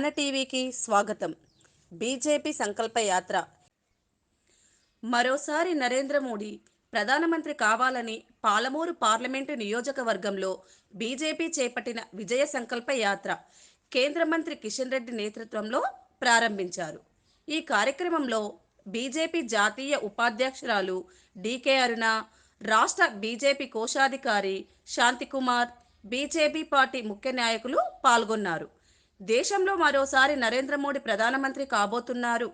మన టీవీకి స్వాగతం. బీజేపీ సంకల్ప యాత్ర. మరోసారి నరేంద్ర మోడీ ప్రధానమంత్రి కావాలని పాలమూరు పార్లమెంటు నియోజకవర్గంలో బీజేపీ చేపట్టిన విజయ సంకల్ప యాత్ర కేంద్ర మంత్రి కిషన్ రెడ్డి నేతృత్వంలో ప్రారంభించారు. ఈ కార్యక్రమంలో బీజేపీ జాతీయ ఉపాధ్యక్షురాలు డీకే అరుణ రాష్ట్ర బీజేపీ కోశాధికారి శాంతికుమార్ బీజేపీ పార్టీ ముఖ్య నాయకులు పాల్గొన్నారు. దేశంలో మరోసారి నరేంద్ర మోడీ ప్రధానమంత్రి కాబోతున్నారు.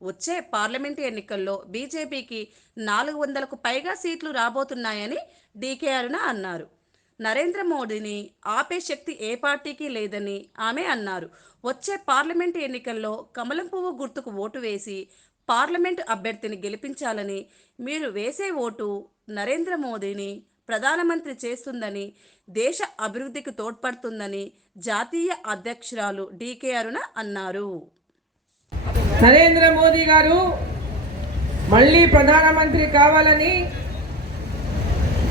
వచ్చే పార్లమెంటు ఎన్నికల్లో బీజేపీకి నాలుగు వందలకు పైగా సీట్లు రాబోతున్నాయని డీకే అరుణ అన్నారు. నరేంద్ర మోడీని ఆపే శక్తి ఏ పార్టీకి లేదని ఆమె అన్నారు. వచ్చే పార్లమెంటు ఎన్నికల్లో కమలం పువ్వు గుర్తుకు ఓటు వేసి పార్లమెంటు అభ్యర్థిని గెలిపించాలని మీరు వేసే ఓటు నరేంద్ర మోదీని ప్రధానమంత్రి చేస్తుందని దేశ అభివృద్ధికి తోడ్పడుతుందని జాతీయ అధ్యక్షురాలు డీకే అరుణ అన్నారు. నరేంద్ర మోదీ గారు మళ్ళీ ప్రధానమంత్రి కావాలని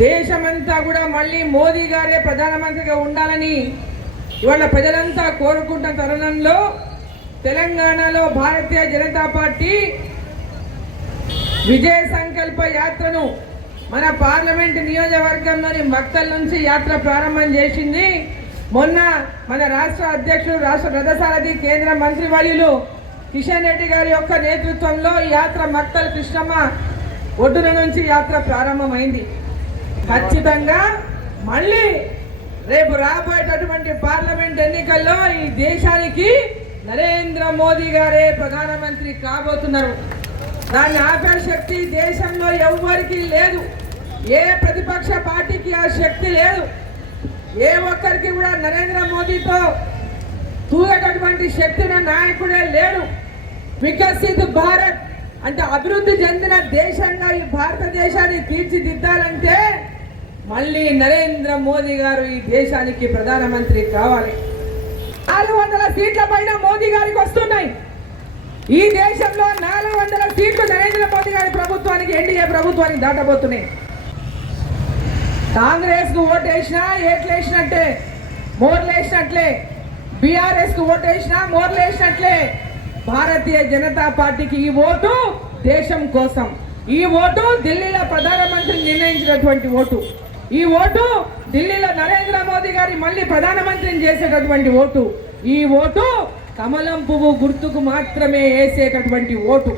దేశమంతా కూడా మళ్ళీ మోదీ గారే ప్రధానమంత్రిగా ఉండాలని ఇవాళ ప్రజలంతా కోరుకుంటున్న తరుణంలో తెలంగాణలో భారతీయ జనతా పార్టీ విజయ సంకల్ప యాత్రను మన పార్లమెంట్ నియోజకవర్గంలోని మక్తల నుంచి యాత్ర ప్రారంభం చేసింది. మొన్న మన రాష్ట్ర అధ్యక్షుడు రాష్ట్ర రథసారథి కేంద్ర మంత్రి వర్యులు కిషన్ రెడ్డి గారి యొక్క నేతృత్వంలో యాత్ర మక్తల్ కృష్ణమ్మ ఒడ్డున నుంచి యాత్ర ప్రారంభమైంది. ఖచ్చితంగా మళ్ళీ రేపు రాబోయేటటువంటి పార్లమెంట్ ఎన్నికల్లో ఈ దేశానికి నరేంద్ర మోదీ గారే ప్రధానమంత్రి కాబోతున్నారు. దాన్ని ఆపే శక్తి దేశంలో ఎవ్వరికీ లేదు. ఏ ప్రతిపక్ష పార్టీకి ఆ శక్తి లేదు ఏ ఒక్కరికి కూడా నరేంద్ర మోదీతో తూగేటటువంటి శక్తి ఉన్న నాయకుడే లేడు. వికసిత్ భారత్ అంటే అభివృద్ధి చెందిన దేశంగా ఈ భారతదేశాన్ని తీర్చిదిద్దాలంటే మళ్ళీ నరేంద్ర మోదీ గారు ఈ దేశానికి ప్రధానమంత్రి కావాలి. నాలుగు వందల సీట్ల పైన మోదీ గారికి వస్తున్నాయి. ఈ దేశంలో నాలుగు వందల సీట్లు నరేంద్ర మోదీ గారి ప్రభుత్వానికి ఎన్డీఏ ప్రభుత్వానికి దాటబోతున్నాయి. కాంగ్రెస్కు ఓటు వేసినా ఏట్లు వేసినట్టే మోర్లు వేసినట్లే బీఆర్ఎస్కు ఓటు వేసినా మోర్లు వేసినట్లే భారతీయ జనతా పార్టీకి ఈ ఓటు దేశం కోసం. ఈ ఓటు ఢిల్లీలో ప్రధానమంత్రి నిర్ణయించినటువంటి ఓటు. ఈ ఓటు ఢిల్లీలో నరేంద్ర మోదీ గారి మళ్ళీ ప్రధానమంత్రిని చేసేటటువంటి ఓటు. ఈ ఓటు కమలం పువ్వు గుర్తుకు మాత్రమే వేసేటటువంటి ఓటు.